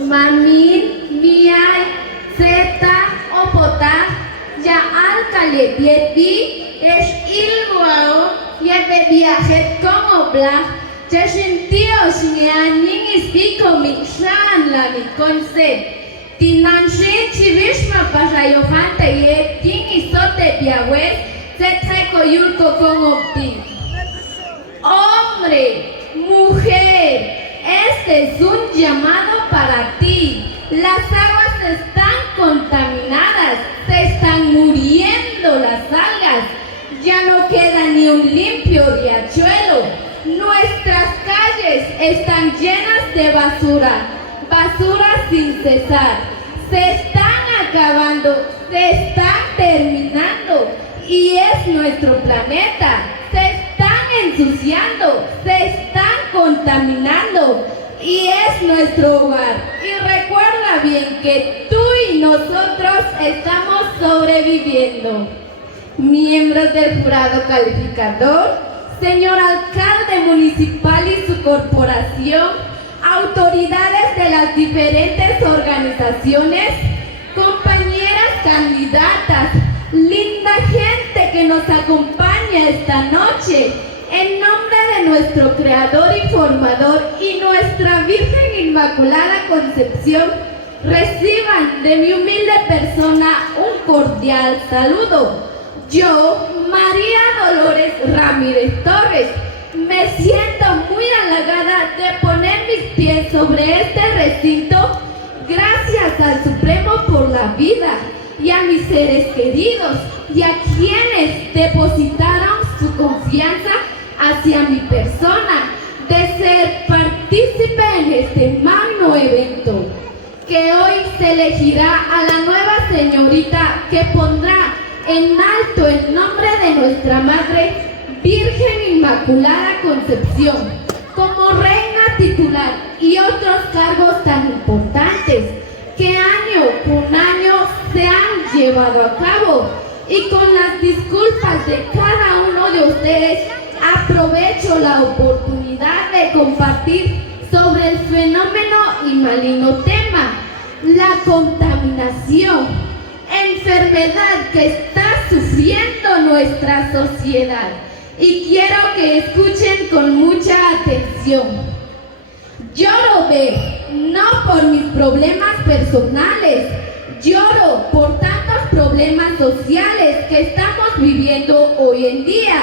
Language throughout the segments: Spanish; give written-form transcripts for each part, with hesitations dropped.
Mamin, Miai, Zeta, Opota, Ya Alcale, Biebi, Es Ilwao, Yebe Viajet como Bla, Ya Shintío, Shinianin, Ispico, Mixan, la Miconce. Tinanshi chivishma pasayofante ye king isote piawes se coyulco con opti. Hombre, mujer, este es un llamado para ti. Las aguas están contaminadas, se están muriendo las algas, ya no queda ni un limpio riachuelo. Nuestras calles están llenas de basura. Basura sin cesar, se están acabando, se están terminando y es nuestro planeta, se están ensuciando, se están contaminando y es nuestro hogar. Y recuerda bien que tú y nosotros estamos sobreviviendo. Miembros del jurado calificador, señor alcalde municipal y su corporación, autoridades de las diferentes organizaciones, compañeras candidatas, linda gente que nos acompaña esta noche, en nombre de nuestro creador y formador y nuestra Virgen Inmaculada Concepción, reciban de mi humilde persona un cordial saludo. Yo, María Dolores Ramírez Torres, me siento muy halagada de poner mis pies sobre este recinto gracias al Supremo por la vida y a mis seres queridos y a quienes depositaron su confianza hacia mi persona de ser partícipe en este magno evento, que hoy se elegirá a la nueva señorita que pondrá en alto el nombre de nuestra Madre Virgen Inmaculada Concepción como reina titular y otros cargos tan importantes que año con año se han llevado a cabo. Y con las disculpas de cada uno de ustedes, aprovecho la oportunidad de compartir sobre el fenómeno y maligno tema, la contaminación, enfermedad que está sufriendo nuestra sociedad. Y quiero que escuchen con mucha atención. Lloro, no por mis problemas personales, lloro por tantos problemas sociales que estamos viviendo hoy en día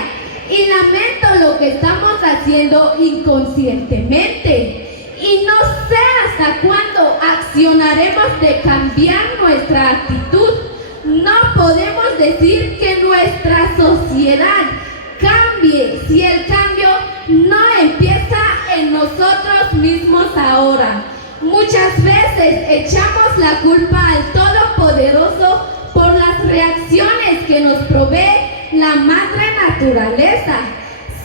y lamento lo que estamos haciendo inconscientemente. Y no sé hasta cuándo accionaremos de cambiar nuestra actitud. No podemos decir que nuestra sociedad cambie si el cambio no empieza en nosotros mismos ahora. Muchas veces echamos la culpa al Todopoderoso por las reacciones que nos provee la madre naturaleza,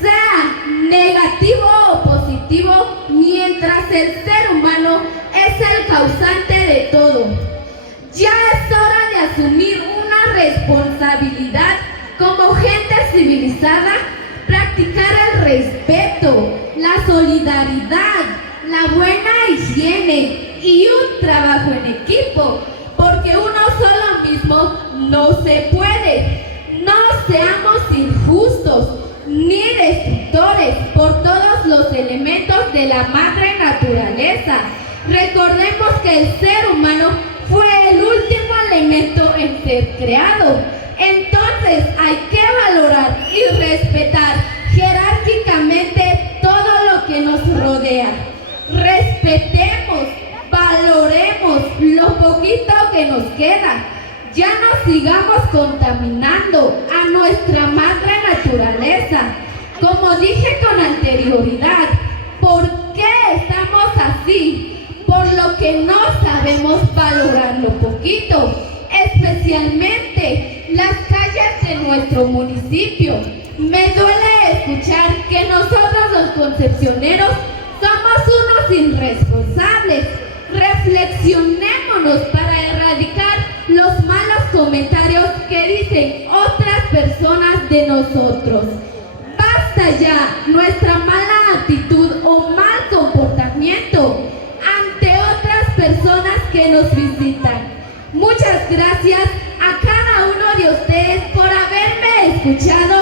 sea negativo o positivo, mientras el ser humano es el causante de todo. Ya es hora de asumir una responsabilidad como gente civilizada, practicar el respeto, la solidaridad, la buena higiene y un trabajo en equipo, porque uno solo mismo no se puede. No seamos injustos ni destructores por todos los elementos de la madre naturaleza. Recordemos que el ser humano fue el último elemento en ser creado. Entonces hay que valorar y respetar jerárquicamente todo lo que nos rodea. Respetemos, valoremos lo poquito que nos queda. Ya no sigamos contaminando a nuestra madre naturaleza. Como dije con anterioridad, ¿por qué estamos así? Por lo que no sabemos valorar lo poquito, especialmente las calles de nuestro municipio. Me duele escuchar que nosotros los concepcioneros somos unos irresponsables. Reflexionémonos para erradicar los malos comentarios que dicen otras personas de nosotros. Basta ya nuestra mala actitud o mal comportamiento ante otras personas personas que nos visitan. Muchas gracias a cada uno de ustedes por haberme escuchado.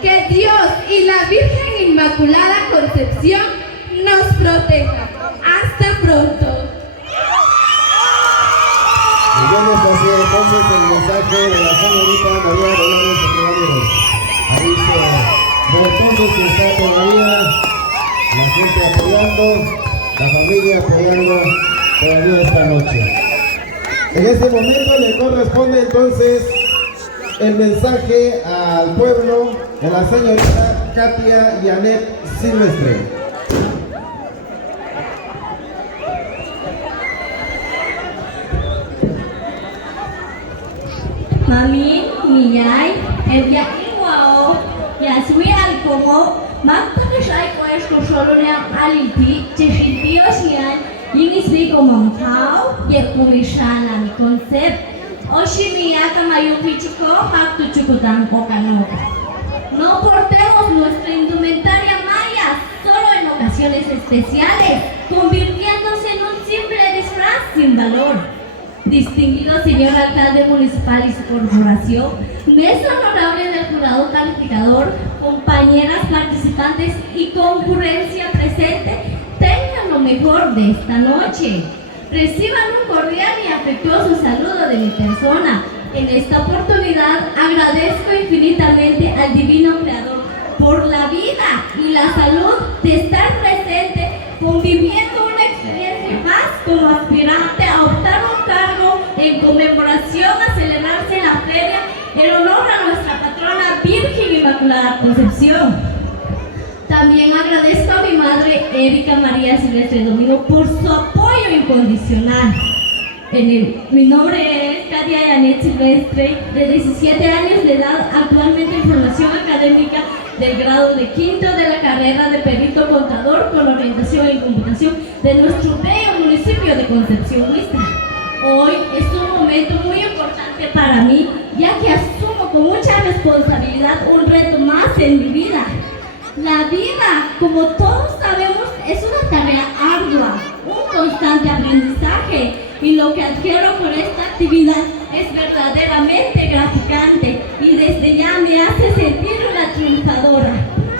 Que Dios y la Virgen Inmaculada Concepción nos protejan. Hasta pronto. Y vamos a hacer entonces el mensaje de la señorita María Dolores Caballeros. Ahí se entonces que está todavía la gente apoyando, la familia apoyando todavía esta noche. En este momento le corresponde entonces el mensaje al pueblo de la señorita Katia Yanet Silvestre. Mami, miyay, evya iwao, yasui alcomo, magtakashay ko esko solo niya aliti, cheshipio siyan, yinisbi ko mamtao, yekumishalan concept, oshimiya kamayo pichiko, haktu chukutan ko kanoka. No portemos nuestra indumentaria maya solo en ocasiones especiales, convirtiéndose en un simple disfraz sin valor. Distinguido señor alcalde municipal y su corporación, mesa honorable del jurado calificador, compañeras participantes y concurrencia presente, tengan lo mejor de esta noche. Reciban un cordial y afectuoso saludo de mi persona. En esta oportunidad agradezco infinitamente al Divino Creador por la vida y la salud de estar presente, conviviendo una experiencia más como aspirante a optar un cargo en conmemoración a celebrarse en la feria en honor a nuestra patrona Virgen Inmaculada Concepción. También agradezco a mi madre Erika María Silvestre Domingo por su apoyo incondicional. Mi nombre es Katia Yanet Silvestre, de 17 años de edad, actualmente en formación académica del grado de quinto de la carrera de perito contador con orientación en computación de nuestro bello municipio de Concepción Huixla. Hoy es un momento muy importante para mí, ya que asumo con mucha responsabilidad un reto más en mi vida. La vida, como todos sabemos, es una tarea ardua, un constante aprendizaje, y lo que adquiero con esta actividad es verdaderamente gratificante y desde ya me hace sentir una triunfadora.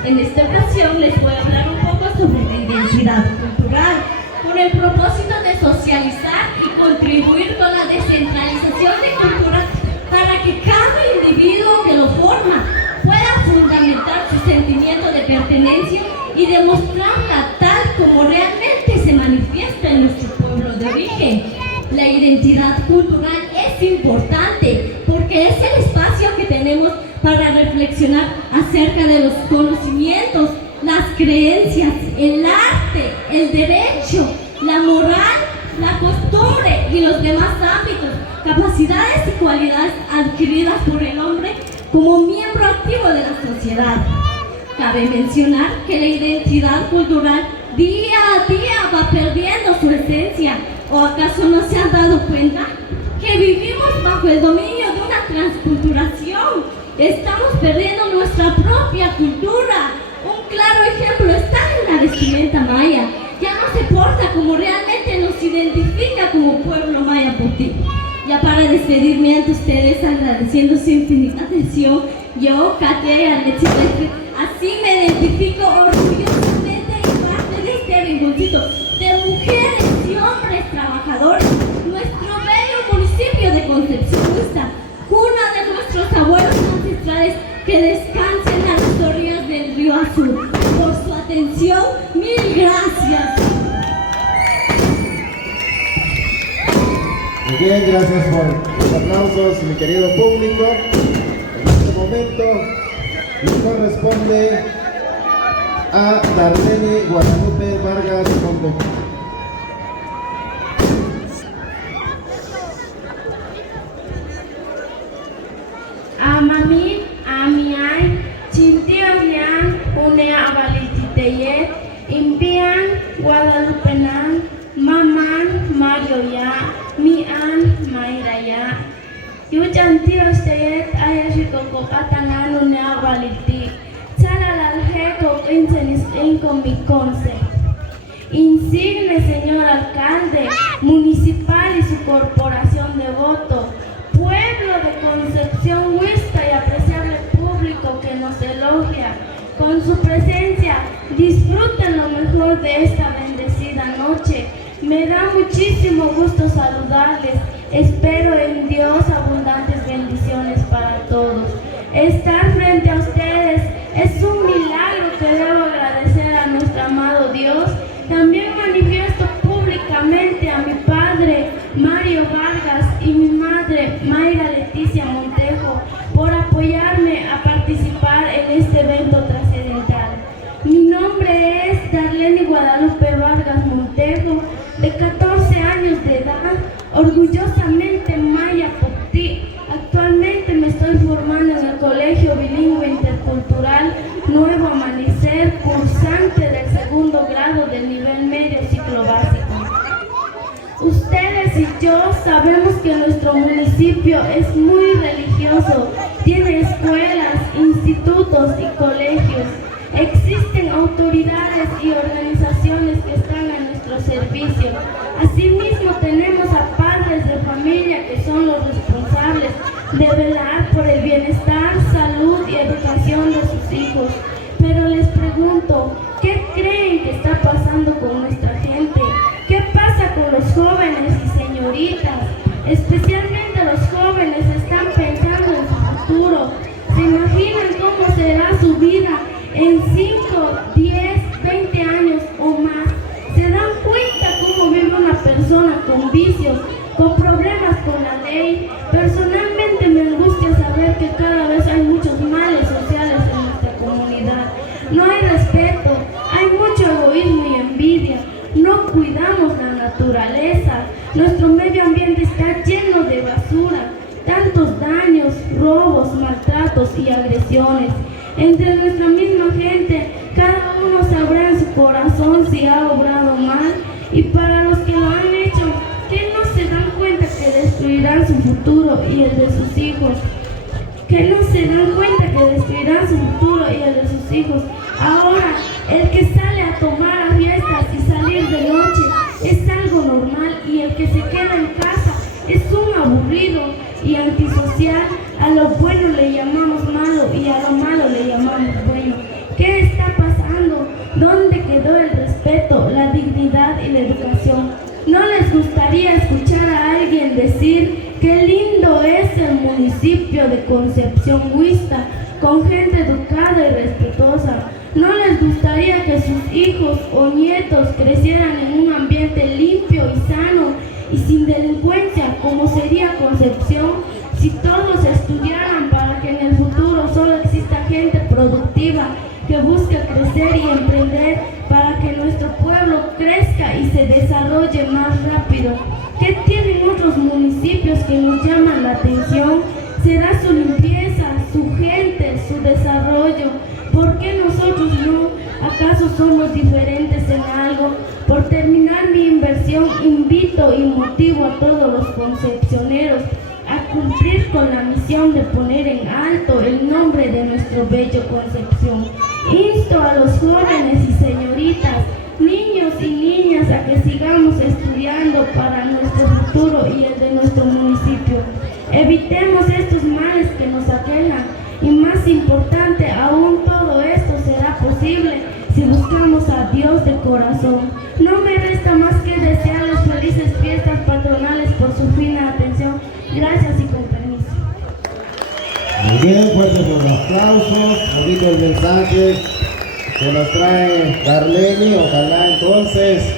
En esta ocasión les voy a hablar un poco sobre la identidad cultural, con el propósito de socializar y contribuir con la descentralización de cultura para que cada individuo que lo forma pueda fundamentar su sentimiento de pertenencia y demostrarla tal como realmente se manifiesta en nuestro pueblo de origen. La identidad cultural es importante porque es el espacio que tenemos para reflexionar acerca de los conocimientos, las creencias, el arte, el derecho, la moral, la costumbre y los demás ámbitos, capacidades y cualidades adquiridas por el hombre como miembro activo de la sociedad. Cabe mencionar que la identidad cultural día a día va perdiendo su esencia. ¿O acaso no se han dado cuenta que vivimos bajo el dominio de una transculturación? Estamos perdiendo nuestra propia cultura. Un claro ejemplo está en la vestimenta maya. Ya no se porta como realmente nos identifica como pueblo maya potí. Ya para despedirme ante ustedes, agradeciendo su infinita atención, yo, Katia Yanet Silvestre, así me identifico orgullosamente en parte de este rinconcito de mujeres y hombres trabajadores, nuestro bello municipio de Concepción Huixla, cuna de nuestros abuelos ancestrales que descansen a las orillas del río Azul. Por su atención, mil gracias. Muy bien, gracias por los aplausos, mi querido público. En este momento le corresponde a Darlene Guadalupe Vargas Conde. Amami, amiay, chintiolian, unea abalititeyet, impian, guadalupenan, maman, marioya, mian, mairaya. Yuchantios teyet, ayashikokopatanan, unea abaliti. Chalalaleco, insenis, mi conce. Insigne señor alcalde municipal. esta bendecida noche. Me da muchísimo gusto saludarles. Espero en Dios abundantes bendiciones para todos. Estar frente a ustedes es un milagro que debo agradecer a nuestro amado Dios. También manifiesto públicamente a mi padre Mario Vargas y mi madre Mayra Leticia Montejo por apoyarme a participar en este evento trascendental. Mi nombre es Darlene Guadalupe Vargas Montejo, de 14 años de edad, orgullosamente maya Poptí. Actualmente me estoy formando en el Colegio Bilingüe Intercultural Nuevo Amanecer, cursante del segundo grado del nivel medio ciclo básico. Ustedes y yo sabemos que nuestro municipio es muy religioso, tiene escuelas, institutos y colegios. Existen autoridades y organizaciones que están a nuestro servicio. Asimismo, tenemos a padres de familia que son los responsables de velar por el bienestar, salud y educación de sus hijos. Pero les pregunto, ¿qué creen que está pasando con nuestra gente? ¿Qué pasa con los jóvenes y señoritas? Especialmente los jóvenes están pensando en su futuro. ¿Se imaginan cómo será su vida en 5, 10, 20 años o más? ¿Se dan cuenta cómo vive una persona con vicios, con problemas con la ley? Personalmente me angustia saber que cada vez hay muchos males sociales en nuestra comunidad. No hay respeto, hay mucho egoísmo y envidia. No cuidamos la naturaleza. Nuestro medio ambiente está lleno de basura, tantos daños, robos, maltratos y agresiones. Entre nuestra misma gente, cada uno sabrá en su corazón si ha obrado mal, y para los que lo han hecho, que no se dan cuenta que destruirán su futuro y el de sus hijos. Que no se dan cuenta que destruirán su futuro y el de sus hijos. Ahora, el que sale a tomar a fiestas y salir de noche es algo normal, y el que se queda en casa es un aburrido y antisocial. A lo bueno le llamamos malo y a lo malo le llamamos bueno. ¿Qué está pasando? ¿Dónde quedó el respeto, la dignidad y la educación? ¿No les gustaría escuchar a alguien decir qué lindo es el municipio de Concepción Huixta, con gente educada y respetuosa? ¿No les gustaría que sus hijos o nietos crecieran en un ambiente limpio y sano y sin delincuencia, como sería Concepción, si todos estudiaran para que en el futuro solo exista gente productiva que busca crecer y emprender para que nuestro pueblo crezca y se desarrolle más rápido? ¿Qué tienen otros municipios que nos llaman la atención? ¿Será su limpieza, su gente, su desarrollo? ¿Por qué nosotros no? ¿Acaso somos diferentes en algo? Por terminar mi inversión, invito y motivo a todos los concepcioneros a cumplir con la misión de poner en alto el nombre de nuestro bello Concepción. Insto a los jóvenes y señoritas, niños y niñas a que sigamos estudiando para nuestro futuro y el de nuestro municipio. Evitemos estos males que nos aquejan, y más importante aún, todo esto será posible si buscamos a Dios de corazón. No me resta más que desearles felices fiestas patronales por su fina atención. Gracias y con permiso. Muy bien, fuertes los aplausos. Bonito el mensaje que nos trae Darlene. Ojalá entonces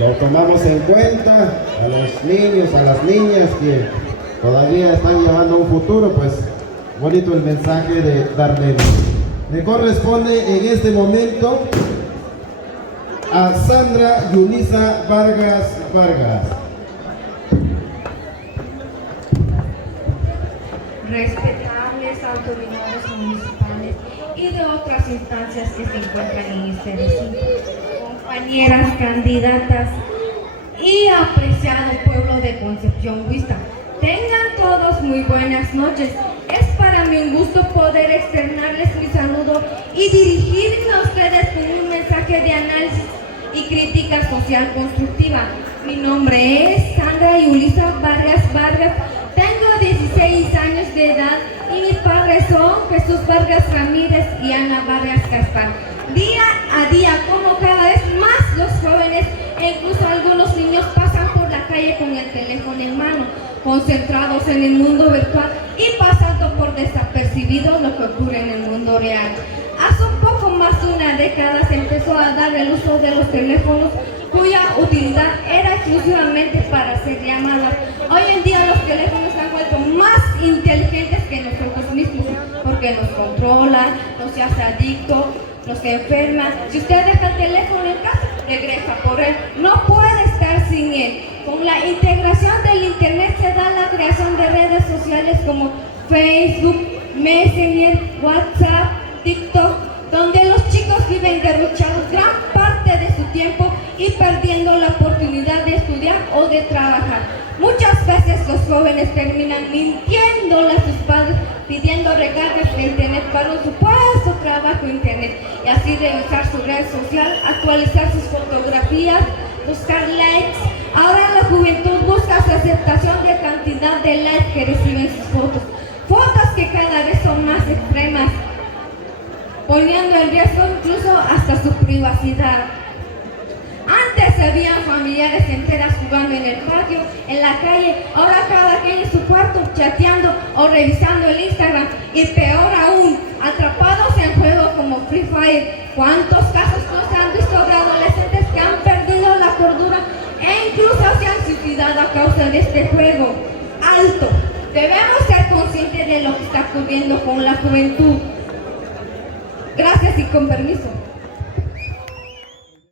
lo tomamos en cuenta, a los niños, a las niñas que todavía están llevando un futuro. Pues bonito el mensaje de Darlene. Le corresponde en este momento a Sandra Yulisa Vargas Vargas. Respetables autoridades municipales y de otras instancias que se encuentran en este recinto, compañeras candidatas y apreciado pueblo de Concepción Huixta, tengan todos muy buenas noches. Es para mí un gusto poder externarles mi saludo y dirigirme a ustedes con un mensaje de análisis y crítica social constructiva. Mi nombre es Sandra Yulisa Vargas Vargas. Tengo 16 años de edad y mis padres son Jesús Vargas Ramírez y Ana Vargas Gaspar. Día a día, como cada vez más jóvenes e incluso algunos niños pasan por la calle con el teléfono en mano, concentrados en el mundo virtual y pasando por desapercibidos lo que ocurre en el mundo real. Hace un poco más de una década se empezó a dar el uso de los teléfonos cuya utilidad era exclusivamente para hacer llamadas. Hoy en día los teléfonos se han vuelto más inteligentes que nosotros mismos porque nos controlan, nos hace adictos, nos enferma. Si usted deja el teléfono en casa, regresa por él. No puede estar sin él. Con la integración del internet se da la creación de redes sociales como Facebook, Messenger, WhatsApp, TikTok, donde los chicos viven derrochados gran parte de su tiempo y perdiendo la oportunidad de estudiar o de trabajar. Muchas veces los jóvenes terminan mintiéndole a sus padres, pidiendo recargas de internet para un supuesto trabajo en internet y así revisar su red social, actualizar sus fotografías, buscar likes. Ahora la juventud busca su aceptación de cantidad de likes que reciben sus fotos, fotos que cada vez son más extremas, poniendo en riesgo incluso hasta su privacidad. Antes había familiares enteras jugando en el patio, en la calle, ahora cada quien en su cuarto chateando o revisando el Instagram y peor aún, atrapados en juegos como Free Fire. ¿Cuántos casos no se han visto de adolescentes que han perdido la cordura e incluso se han suicidado a causa de este juego? ¡Alto! Debemos ser conscientes de lo que está ocurriendo con la juventud. Gracias y con permiso.